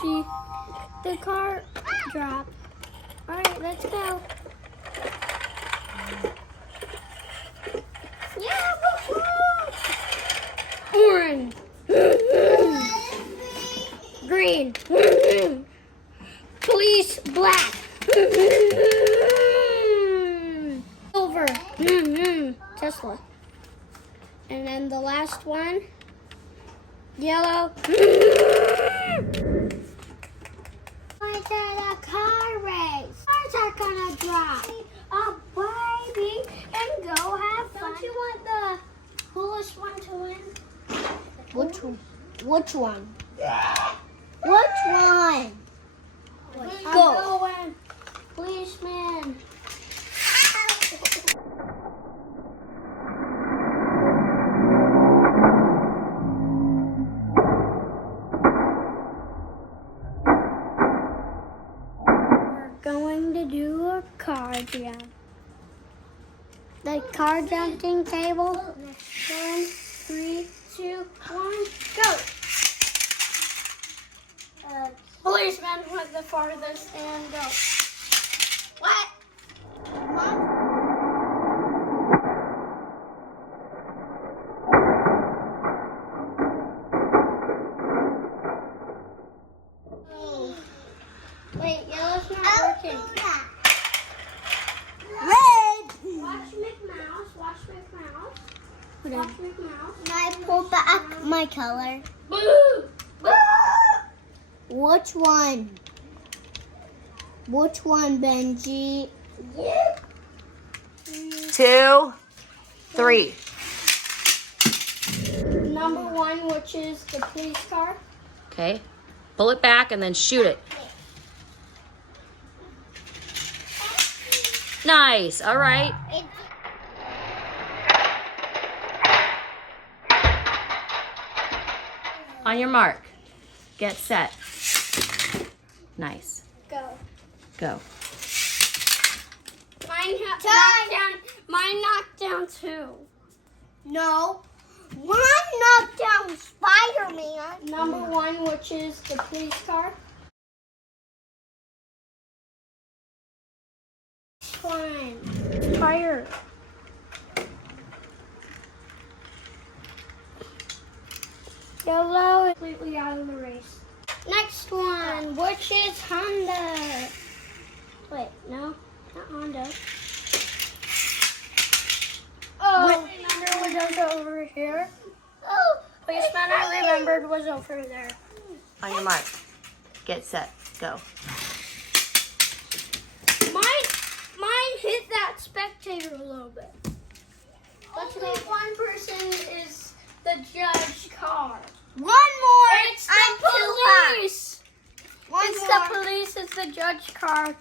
see the car drop. All right, let's go. Yeah, orange. Green. Police, black. Silver. Tesla. And then the last one, yellow. I did a car race. Cars are gonna drive a baby and go have fun. Don't you want the coolest one to win? Which one? Which one? Which one? Go. Going. Policeman. Going to do a car jump. The car jumping table. 1, 3, 2, 1, go. Policeman with the farthest and go. What? Oh. Wait, yellow's not working. Watch McMouse. Watch McMouse. Watch McMouse. I pull back my color. Boo! Boo! Which one? Which one, Benji? Yeah. 2, 3. Number 1, which is the police car. Okay. Pull it back and then shoot it. Nice. All right. On your mark. Get set. Nice. Go. Go. Mine knocked down 2. No. One knocked down Spider-Man. Number 1, which is the police car. Fine. Tire. Yellow is completely out of the race. Next one, which is Honda. Wait, no, not Honda. Oh, remember was over here. Oh, policeman I remembered was over there. On your mark. Get set. Go. Mine hit that spectator a little bit. Only one person is the judge car. One more. It's the police. One It's more. the police. It's the judge car.